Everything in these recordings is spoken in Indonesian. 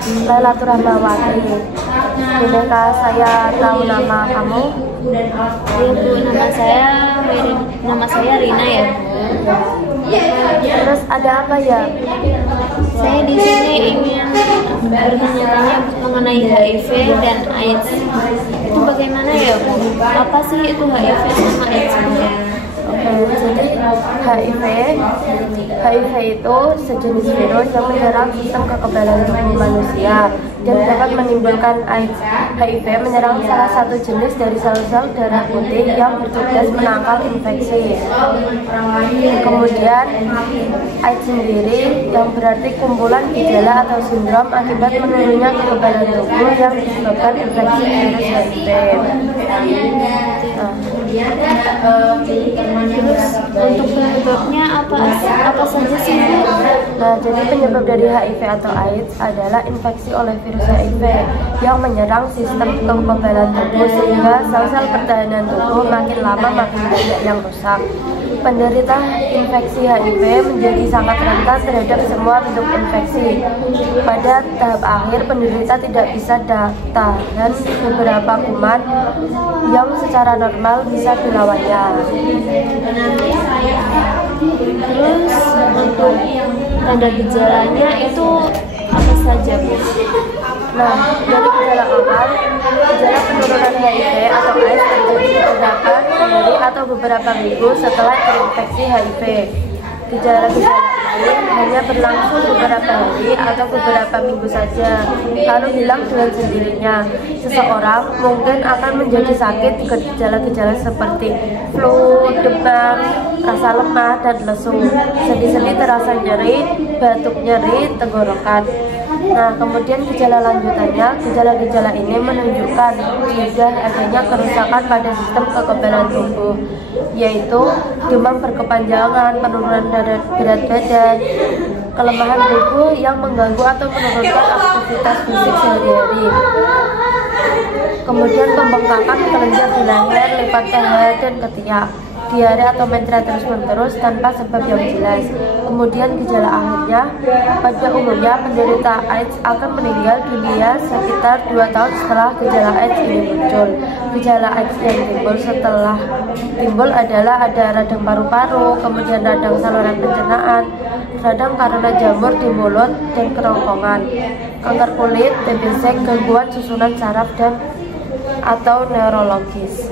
Lailaturahmawati. Bolehkah saya tahu nama kamu? Iya Bu, nama saya Rina ya Bu. Terus ada apa ya? Saya di sini ingin bertanya-tanya mengenai HIV dan AIDS. Itu bagaimana ya Bu? Apa sih itu HIV sama AIDS sebenarnya? Jadi HIV itu sejenis virus yang menyerang sistem kekebalan tubuh manusia dan dapat menimbulkan AIDS. HIV menyerang salah satu jenis dari sel-sel darah putih yang bertugas menangkal infeksi. Kemudian AIDS sendiri yang berarti kumpulan gejala atau sindrom akibat menurunnya kekebalan tubuh yang disebabkan infeksi virus HIV. Terus untuk penyebabnya apa saja sih Bu? Nah, jadi penyebab dari HIV atau AIDS adalah infeksi oleh virus HIV yang menyerang sistem kekebalan tubuh sehingga sel-sel pertahanan tubuh makin lama makin banyak yang rusak. Penderita infeksi HIV menjadi sangat rentan terhadap semua bentuk infeksi. Pada tahap akhir, penderita tidak bisa tahan beberapa kuman yang secara normal bisa dilawannya. Terus untuk tanda gejalanya itu apa saja Bu? Nah, dari gejala awal, gejala penurunan HIV atau AIDS terjadi beberapa hari atau beberapa minggu setelah terinfeksi HIV. Gejala-gejala ini hanya berlangsung beberapa hari atau beberapa minggu saja, lalu hilang dengan sendirinya. Seseorang mungkin akan menjadi sakit gejala-gejala seperti flu, demam, rasa lemah dan lesu, sendi-sendi terasa nyeri, batuk nyeri, tenggorokan. Nah, kemudian gejala lanjutannya, gejala-gejala ini menunjukkan tidak adanya kerusakan pada sistem kekebalan tubuh, yaitu demam berkepanjangan, penurunan berat badan, kelemahan tubuh yang mengganggu atau menurunkan aktivitas fisik sehari-hari. Kemudian pembengkakan kelenjar di leher, lipat paha, dan ketiak, diare atau mentra terus-menerus tanpa sebab yang jelas. Kemudian gejala akhirnya, pada umumnya penderita AIDS akan meninggal dunia sekitar 2 tahun setelah gejala AIDS ini muncul. Gejala AIDS yang timbul adalah ada radang paru-paru, kemudian radang saluran pencernaan, radang karena jamur di mulut dan kerongkongan, kanker kulit, TBC, gangguan susunan saraf dan atau neurologis.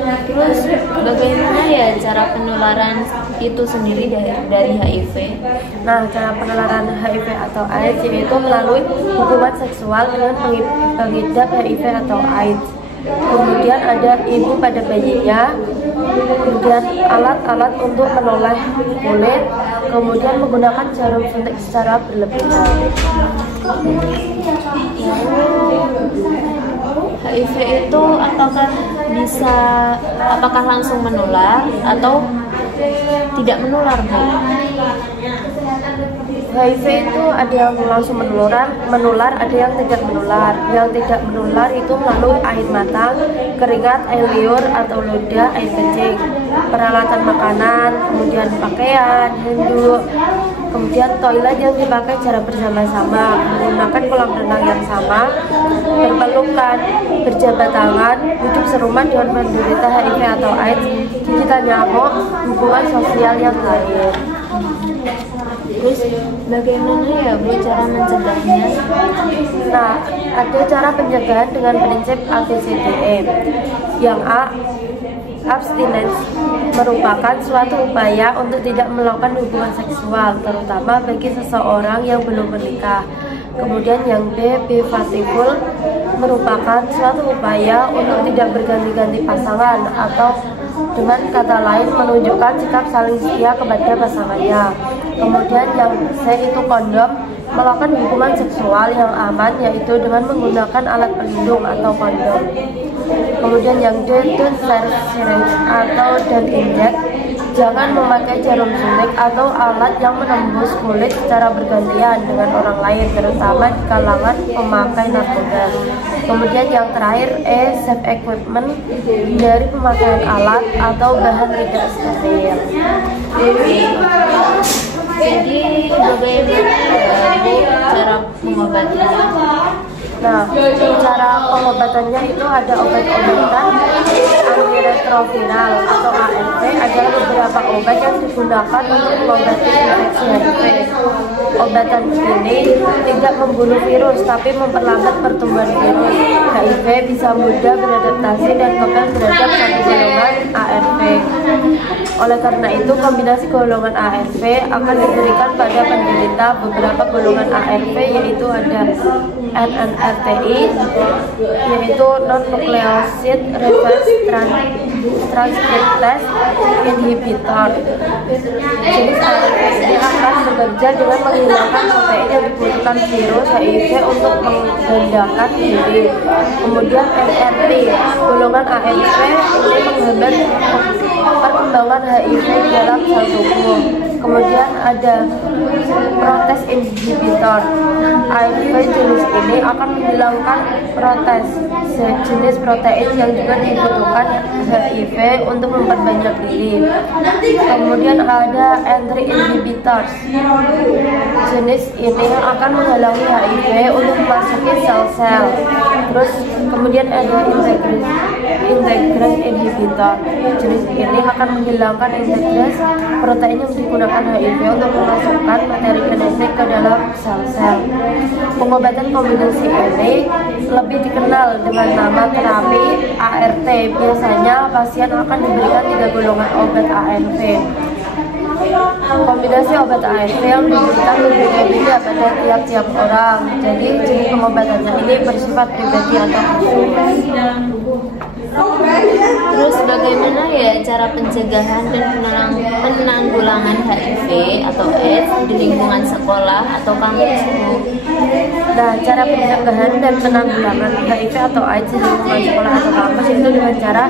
Terus bagaimana ya cara penularan itu sendiri dari HIV? Nah, cara penularan HIV atau AIDS yaitu melalui hubungan seksual dengan pengidap HIV atau AIDS. Kemudian ada ibu pada bayinya, kemudian alat-alat untuk menoleh kulit, kemudian menggunakan jarum suntik secara berlebihan. HIV itu apakah langsung menular atau tidak menular Bu? HIV itu ada yang langsung menular, ada yang tidak menular. Yang tidak menular itu melalui air mata, keringat, air liur atau ludah, air kencing, peralatan makanan, kemudian pakaian, handuk, kemudian toilet yang dipakai secara bersama-sama, menggunakan kolam renang yang sama, berpelukan, berjabat tangan, hidup serumah dengan penderita HIV atau AIDS, gigitan nyamuk, hubungan sosial yang lain. Terus bagaimana ya Bu cara mencegahnya? Nah, ada cara pencegahan dengan prinsip ABCDE. Yang A, abstinence merupakan suatu upaya untuk tidak melakukan hubungan seksual, terutama bagi seseorang yang belum menikah. Kemudian yang B, bifatikul merupakan suatu upaya untuk tidak berganti-ganti pasangan atau dengan kata lain menunjukkan sikap saling setia kepada pasangannya. Kemudian yang C itu kondom, melakukan hubungan seksual yang aman yaitu dengan menggunakan alat pelindung atau kondom. Kemudian yang D, don't syringe atau don't inject, jangan memakai jarum suntik atau alat yang menembus kulit secara bergantian dengan orang lain, terutama di kalangan pemakai narkoba. Kemudian yang terakhir E, safe equipment, dari pemakaian alat atau bahan tidak steril. Jadi bagaimana Bu cara pengobatinya? Nah, cara pengobatannya itu ada obat-obatan antiretroviral atau ARV adalah beberapa obat yang digunakan untuk mengobati infeksi HIV. Obatan ini tidak membunuh virus tapi memperlambat pertumbuhan virus. HIV bisa mudah beradaptasi dan kebal terhadap satu golongan ARV. Oleh karena itu, kombinasi golongan ARV akan diberikan pada penderita beberapa golongan ARV, yaitu ada NNRTI, yaitu non-nucleoside reverse transcriptase inhibitor. Jenis ARV ini akan bekerja dengan menghilangkan protein yang dibutuhkan virus HIV untuk menggandakan diri. Kemudian NRT, golongan ARV ini menghambat perkembangan HIV di dalam sel tubuh. Kemudian ada protease inhibitor. ARV jenis ini akan menghilangkan protease, sejenis protein yang juga dibutuhkan HIV untuk memperbanyak diri. Kemudian ada entry inhibitors. Jenis ini akan menghalangi HIV untuk memasuki sel-sel. Terus kemudian ada integrase inhibitor. Jenis ini akan menghilangkan integrase protein yang digunakan HIV untuk memasukkan materi genetik ke dalam sel-sel. Pengobatan kombinasi ini lebih dikenal dengan nama terapi ART. Biasanya pasien akan diberikan 3 golongan obat ARV. Kombinasi obat ARV yang diberikan berbeda-beda pada tiap-tiap orang. Jadi jenis pengobatannya ini bersifat pribadi atau khusus. Terus bagaimana ya cara pencegahan dan penanggulangan HIV atau AIDS di lingkungan sekolah atau kampus? Nah, cara pencegahan dan penanggulangan HIV atau AIDS di lingkungan sekolah atau kampus itu dengan cara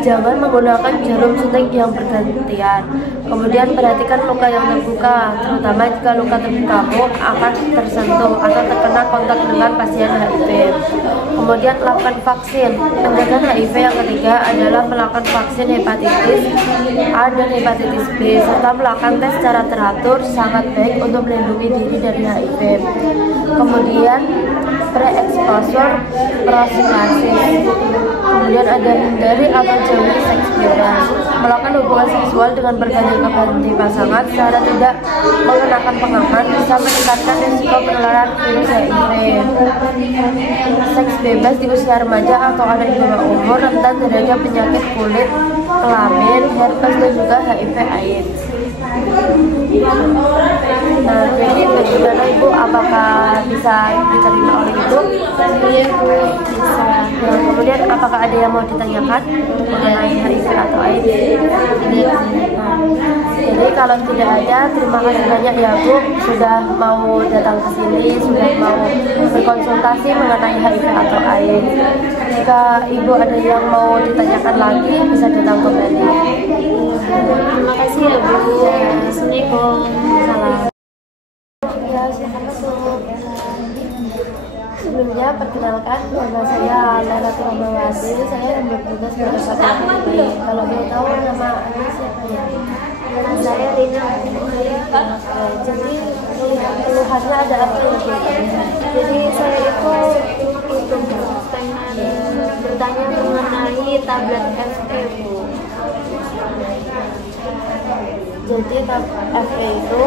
jangan menggunakan jarum suntik yang bergantian. Kemudian perhatikan luka yang terbuka, terutama jika luka terbukamu akan tersentuh atau terkena kontak dengan pasien HIV. Kemudian lakukan vaksin. Pencegahan HIV yang ketiga adalah melakukan vaksin hepatitis A dan hepatitis B serta melakukan tes secara teratur sangat baik untuk melindungi diri dari HIV. Kemudian pre-exposure prophylaxis. Kemudian ada hindari atau jauhi seks bebas. Melakukan hubungan seksual dengan berganti-ganti pasangan secara tidak mengenakan pengaman bisa meningkatkan risiko penularan virus HIV. Seks bebas di usia remaja atau anak di bawah umur rentan terhadap penyakit kulit, kelamin, herpes dan juga HIV/AIDS. Nah, jadi bagaimana Ibu, apakah bisa diterima oleh Ibu? Iya Bu, bisa. Nah, kemudian apakah ada yang mau ditanyakan mengenai HIV atau AIDS? Jadi kalau tidak ada, terima kasih banyak ya Bu sudah mau datang ke sini, sudah mau berkonsultasi mengenai HIV atau AIDS. Jika Ibu ada yang mau ditanyakan lagi, bisa datang kembali. Terima kasih ya Bu. Assalamualaikum. Salam. Ya, silakan masuk. Sebelumnya perkenalkan, nama saya Lara Turamawati. Saya bertugas pada satu ini. Kalau mau tahu nama Anda siapa ya? Saya Rina. Jadi keluhannya ada apa ya? Jadi saya itu pengen bertanya mengenai tablet FE Bu. Jadi FE itu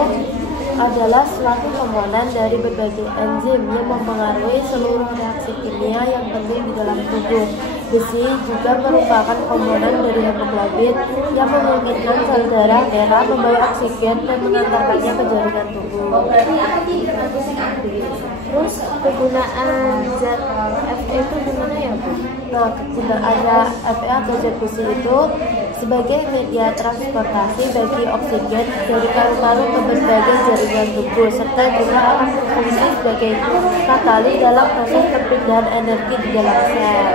adalah suatu komponen dari berbagai enzim yang mempengaruhi seluruh reaksi kimia yang penting di dalam tubuh. Besi juga merupakan komponen dari hemoglobin yang memungkinkan sel darah merah membawa oksigen dan mengantarkannya ke jaringan tubuh. Terus kegunaan zat FE itu gimana ya Bu? Nah, kegunaan FE atau zat besi itu sebagai media transportasi bagi oksigen dari paru-paru ke berbagai jaringan tubuh, serta juga akan berfungsi sebagai katalis dalam proses perpindahan energi di dalam sel.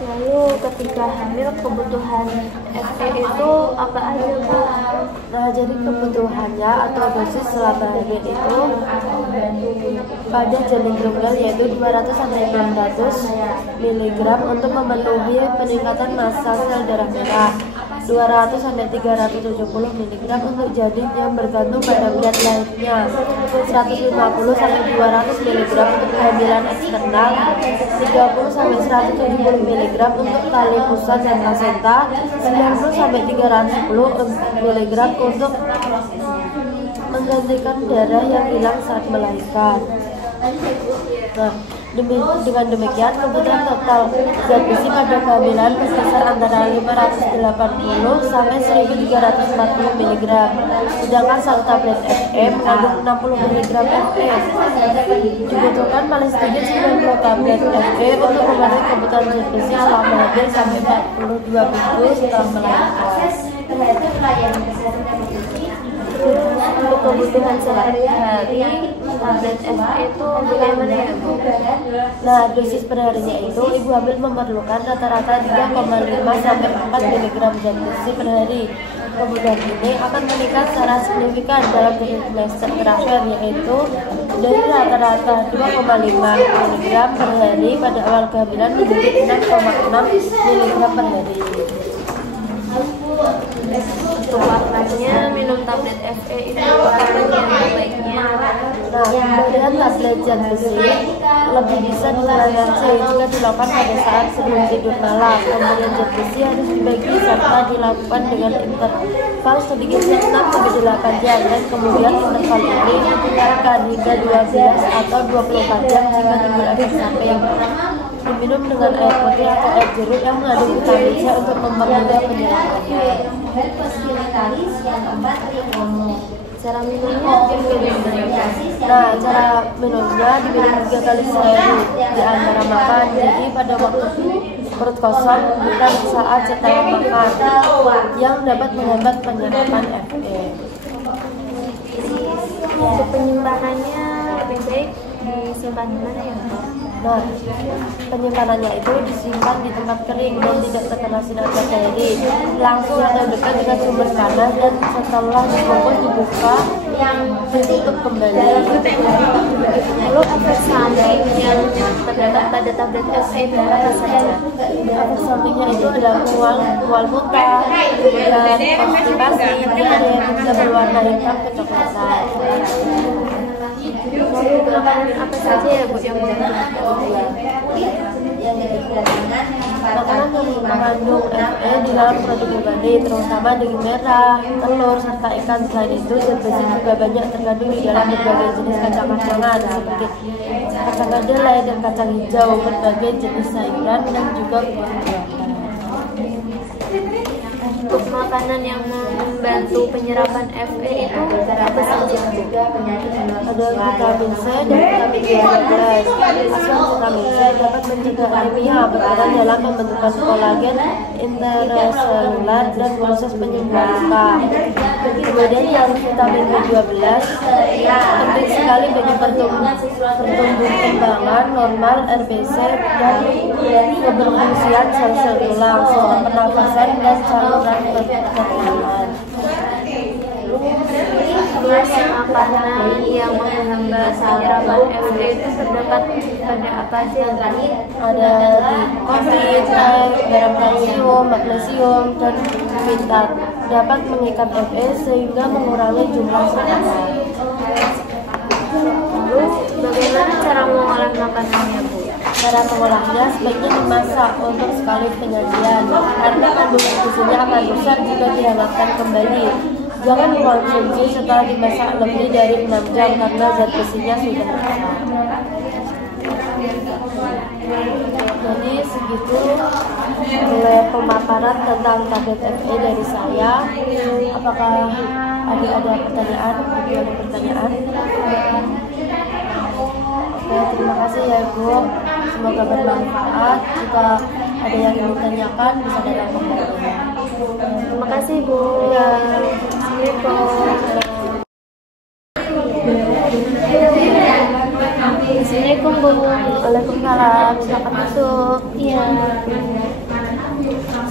Lalu ketika hamil kebutuhan FE itu apa aja Bu? Nah, jadi kebutuhannya atau dosis selama hamil itu pada janin tunggal yaitu 200 sampai 600 mg untuk memenuhi peningkatan massa sel darah merah. 200 sampai 370 mg untuk janin yang bergantung pada berat lahirnya, 150 sampai 200 mg untuk kehamilan eksternal, 30 sampai 170 mg untuk tali pusat dan plasenta, 90 sampai 310 mg untuk menggantikan darah yang hilang saat melahirkan. Nah, dengan demikian kebutuhan total zat besi pada kehamilan berkisar antara 580 sampai 1340 mg, sedangkan satu tablet Fe mengandung 60 mg Fe. Dibutuhkan paling sedikit 90 tablet Fe untuk memenuhi kebutuhan zat besi selama hamil sampai 42 minggu setelah melahirkan. Untuk kebutuhan sehari-hari tablet Fe itu bagaimana ya Bu? Nah, dosis perharinya itu ibu hamil memerlukan rata-rata 3,5 sampai 4 mg zat besi per hari. Kebutuhan ini akan meningkat secara signifikan dalam trimester terakhir, yaitu dari rata-rata 2,5 mg per hari pada awal kehamilan menjadi 6,6 mg per hari. Untuk warnanya minum tablet Fe itu apa baiknya? Nah, pemberian tablet zat besi lebih bisa ditoleransi jika dilakukan pada saat sebelum tidur malam. Pemberian zat besi harus dibagi serta dilakukan dengan interval sedikitnya 6 sampai 8 jam, dan kemudian interval ini ditinggalkan hingga 12 atau 24 jam jika timbul efek samping. Diminum dengan air putih atau air jeruk yang mengandung vitamin C untuk mempermudah penyerapannya. Cara minumnya Nah, cara minumnya diminum 3 kali sehari di antara makan, jadi pada waktu perut kosong, bukan saat setelah makan, yang dapat menghambat penyerapan Fe. untuk penyimpanannya lebih baik disimpan di mana ya Bu? Nah, penyimpanannya itu disimpan di tempat kering dan tidak terkena sinar matahari, langsung atau dekat dengan sumber panas, dan setelah dibungkus dibuka ditutup kembali. Lalu efek samping yang terdapat pada tablet Fe itu apa saja? Efek sampingnya itu adalah mual muntah, kemudian konstipasi, diare, bisa berwarna hitam kecoklatan. Lalu makanan apa saja ya Bu yang boleh Makanan yang mengandung Fe di dalam produk hewani, terutama daging merah, telur, serta ikan. Selain itu, zat besi juga banyak terkandung di dalam berbagai jenis kacang-kacangan seperti kacang kedelai dan kacang hijau, berbagai jenis sayuran, dan juga buah-buahan. Untuk makanan yang membantu penyerapan Fe itu apa saja Bu? Ada vitamin C dan vitamin B12. Asupan vitamin C dapat mencegah anemia, berperan dalam pembentukan kolagen intraselular dan proses penyembuhan luka. Kemudian yang vitamin B12 penting sekali bagi pertumbuhan kembangan normal RBC dan keberfungsian sel-sel tulang, sistem pernafasan, dan saluran pencernaan. Makanan yang menghambat penyerapan Fe itu terdapat pada apa aja yang tadi? Ada di kopi, teh, garam kalsium, magnesium, dan vitamin dapat mengikat Fe sehingga mengurangi jumlah sel. Lalu bagaimana cara mengolah makanannya Bu? Cara mengolahnya sebaiknya dimasak untuk sekali penyajian, karena kandungan gizinya akan rusak jika dihangatkan kembali. Jangan mengkonsumsi setelah dimasak lebih dari 6 jam karena zat besinya sudah rusak. Jadi segitu pemaparan tentang tablet Fe dari saya. Apakah ada pertanyaan? Ada pertanyaan? Oke, terima kasih ya Bu. Semoga bermanfaat. Jika ada yang ingin ditanyakan bisa datang kembali. Terima kasih Bu. Ya. Assalamualaikum Bu. Waalaikumsalam. Silakan masuk. Iya.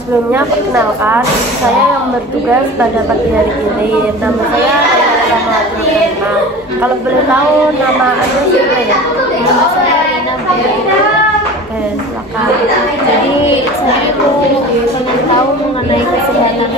Sebelumnya perkenalkan, saya yang bertugas pada pagi hari ini. Nama saya Rama Abdurrahman. Kalau boleh tahu nama Anda siapa ya? Nama saya Rina Bu. Oke, silakan. Jadi saya itu ingin tahu mengenai kesehatan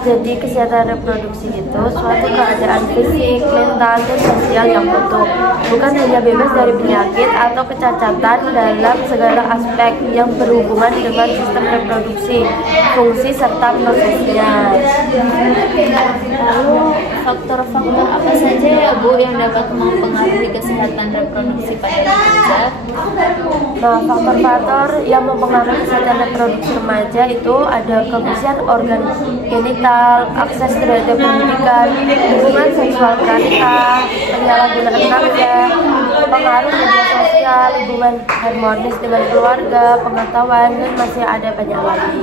Jadi kesehatan reproduksi itu suatu keadaan fisik, mental, dan sosial yang utuh, bukan hanya bebas dari penyakit atau kecacatan dalam segala aspek yang berhubungan dengan sistem reproduksi, fungsi, serta prosesnya. Lalu faktor-faktor apa saja ya Bu yang dapat mempengaruhi kesehatan reproduksi pada remaja? Nah, faktor-faktor yang mempengaruhi kesehatan reproduksi remaja itu ada kebersihan organ genital, akses terhadap pendidikan, hubungan seksual pranikah, penyalahgunaan narkoba, pengaruh media sosial, hubungan harmonis dengan keluarga, pengetahuan, dan masih ada banyak lagi.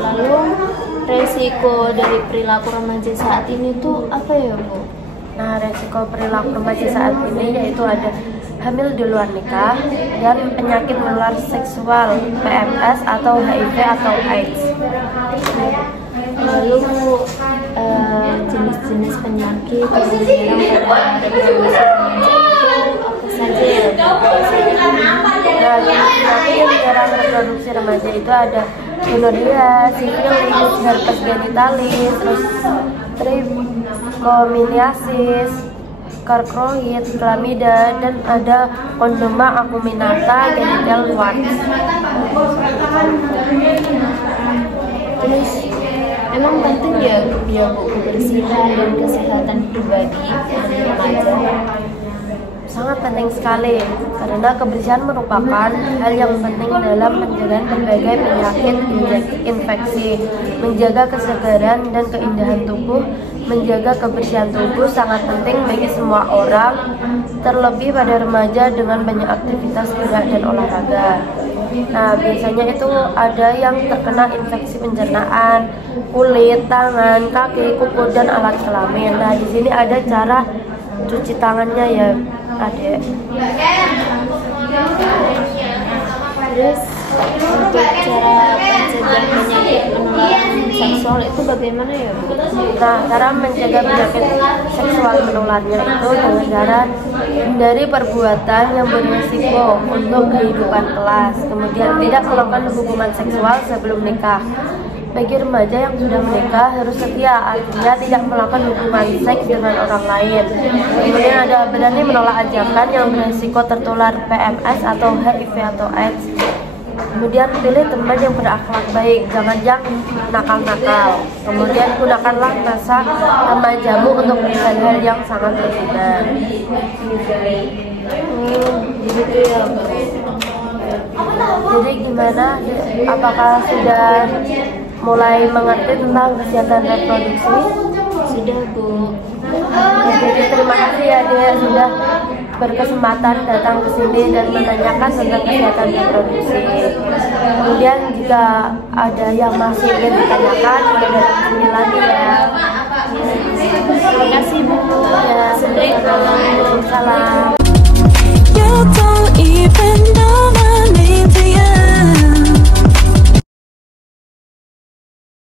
Lalu resiko dari perilaku remaja saat ini tuh apa ya Bu? Nah, resiko perilaku remaja saat ini yaitu ada hamil di luar nikah dan penyakit menular seksual, PMS atau HIV atau AIDS. Lalu jenis-jenis penyakit yang menyerang pada reproduksi remaja itu apa saja ya? Nah, penyakit yang menyerang reproduksi remaja itu ada gonorrhea, sifilis, herpes genitalis, terus trichomoniasis, carcroid, chlamydia, dan ada kondoma acuminata genital warts. Terus emang penting ya Bu kebersihan dan kesehatan pribadi remaja? Sangat penting sekali karena kebersihan merupakan hal yang penting dalam pencegahan berbagai penyakit infeksi, menjaga kesegaran dan keindahan tubuh. Menjaga kebersihan tubuh sangat penting bagi semua orang, terlebih pada remaja dengan banyak aktivitas gerak dan olahraga. Nah, biasanya itu ada yang terkena infeksi pencernaan, kulit, tangan, kaki, kuku, dan alat kelamin. Nah, di sini ada cara cuci tangannya ya, Adek. Terus untuk cara pencegahan penyakit penularan seksual itu bagaimana ya Bu? Nah, cara mencegah penyakit seksual menularnya itu dengan cara hindari perbuatan yang berisiko untuk kehidupan kelas, kemudian tidak melakukan hubungan seksual sebelum nikah. Bagi remaja yang sudah menikah harus setia, artinya tidak melakukan hubungan seks dengan orang lain. Kemudian ada berani menolak ajakan yang berisiko tertular PMS atau HIV atau AIDS. Kemudian pilih teman yang berakhlak baik, jangan yang nakal-nakal. Kemudian gunakanlah masa remajamu untuk hal-hal yang sangat berguna. Gitu ya Bu. Jadi gimana? Apakah sudah mulai mengerti tentang kesehatan reproduksi? Sudah Bu. Jadi terima kasih ya Dek sudah berkesempatan datang ke sini dan menanyakan tentang kesehatan reproduksi. Kemudian jika ada yang masih ingin ditanyakan boleh datang ke sini lagi ya. Terima kasih Bu. Ya, Waalaikumsalam.